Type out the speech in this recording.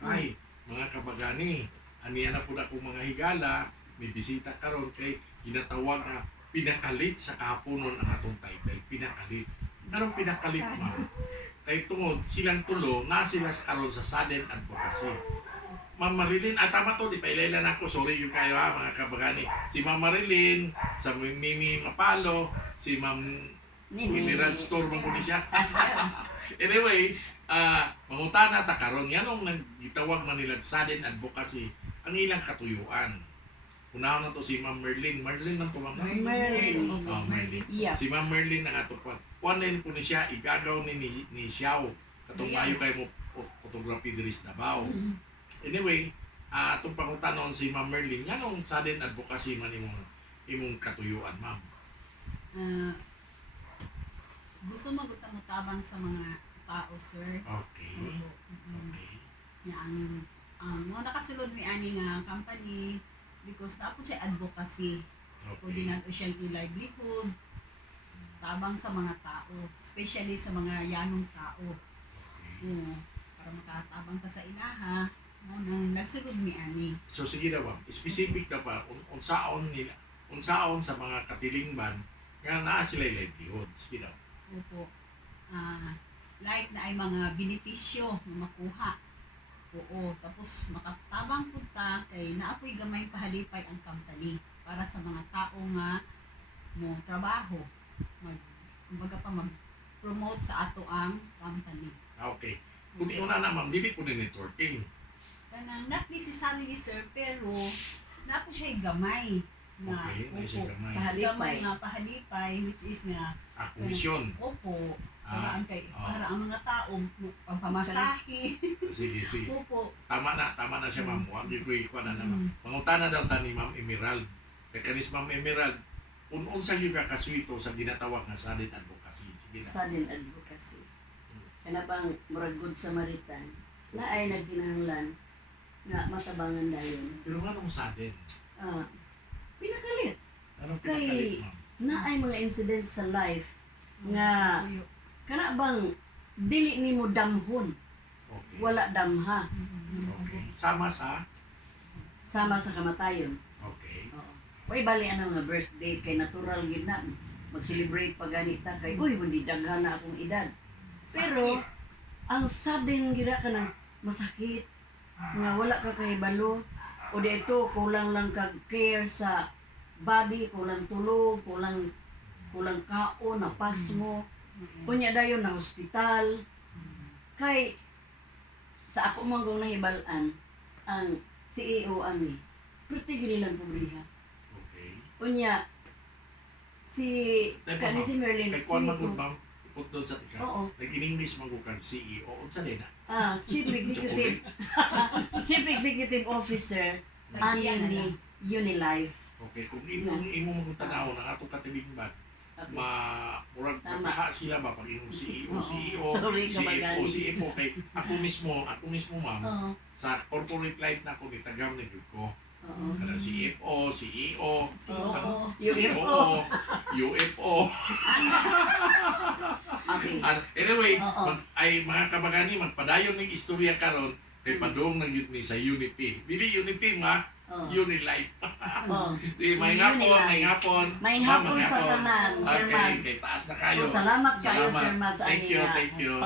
Ay, mga kabagani, aniya na po na akong mga higala, may bisita karon kay ginatawag na pinakalit sa kahaponon ang atong title, pinakalit. Anong pinakalit, ma'am? Kay tungod silang tulo na sila sa karon sa sudden advocacy. Ma'am Marilyn, tama to, di pa ilailan ako, sorry yung kayo ha, mga kabagani. Si Ma'am Marilyn, sa Mimi Mapalo, si Ma'am Mineral Store man ko ni siya. Anyway, mangutana ta karon nganong nagitawag man nila sudden advocacy ang ilang katuyuan. Unahon na to si Ma'am Merlin. Merlin nang to, Ma'am? Merlin. Oh, Merlin. Yeah. Si Ma'am Merlin ang ato pa. Kuanin po ni siya, igagaw ni Xiao. Katong mayo kay mo photography diri sa Davao. Anyway, atong pangutanon si Ma'am Merlin, nganong sudden advocacy man imong katuyuan, Ma'am? Gusto magutamot-tabang sa mga tao, sir. Okay. Opo. Okay. Mo nakasulod ni ani nga company because dapat siya advocacy. Pwede Okay. nato siyang i-livelihood, tabang sa mga tao, especially sa mga yanong tao. Oo, para makatabang ka sa ilaha, nang nagsulod ni ani. So sige daw, Ma'am. Specific na pa unsaon nila, unsaon sa mga katilingban nga naa sila livelihood. Sige daw. Opo. Like na ay mga benepisyo na makuha. Oo, tapos makatabang punta kay naapoy gamay pahalipay ang company para sa mga tao nga mo trabaho. Kumbaga pa mag-promote sa ato ang company. Okay. Kung una na, Ma'am, dili po na networking. Kanang not necessarily, sir, pero napo siya gamay na Okay, may siya gamay. gamay nga pahalipay which is nga Komisyon. opo. Ah, Para ang mga tao pagpamasahe. Sige, sige. Opo. Tama na siya, Ma'am. Huwag ko ikuha na naman. Pangutana daw ta ni Ma'am Emerald. Kaya kanis Ma'am Emerald, unsa yung kakaswito sa ginatawag nga sudden advocacy. Sige na. Sudden advocacy. Kana bang murag good Samaritan na ay nagkinahanglan nga matabangan dayon. Pero nga nung sudden, Pinakalit. anong Kay- pinakalit, Ma'am? Na ay mga incidents sa life nga kana bang dili nimo damhon, Okay. wala damha Okay. Sama sa? sama sa kamatayon. Okay. Oo. Uy bali ana nga birthday kay natural gid na mag-celebrate pa ganita kay uy hindi daghan na akong edad. Pero ang sudden gid ka nang masakit nga wala ka kahibalo o dito kulang lang kag care sa body, kulang tulog, kulang kaon, napas mo. Kunya dayon na hospital. Kay sa ako manggong nahibalan ang CEO ani. Pretty gid nilang pobriha. Okay. Unya si Teka, kani Ma'am. si Merlin. Kay kuwan si- magud, Ma'am. Ipot doon sa tika. Oo. Nag-in-English magud kang CEO. Unsa din na? Chief Executive Chief Executive Officer ani ni Unilife. Okay, kung imong magtanaw ng atong katilingban, murag Tama. mataha sila ba pag imong CEO, Oo. CEO, Sorry, CFO, kabagani. CFO kay ako mismo ma'am, Oo. sa corporate life na ko nitagam na gyud ko. Oo. Kada CFO, CEO, Oo. UFO. UFO. Okay. Anyway, Oo. mga kabagani magpadayon ng istorya karon kay padung ng yun ni sa Unity. Dili Unity nga, Oo. Unilife. Oo. Di, may hapon, Unilife. may hapon. May Ma'am, hapon sa tanan, Sir Okay, Mads. kay taas na kayo. Salamat kayo, Salamat. Sir Mads, Thank ani you, nga. thank you.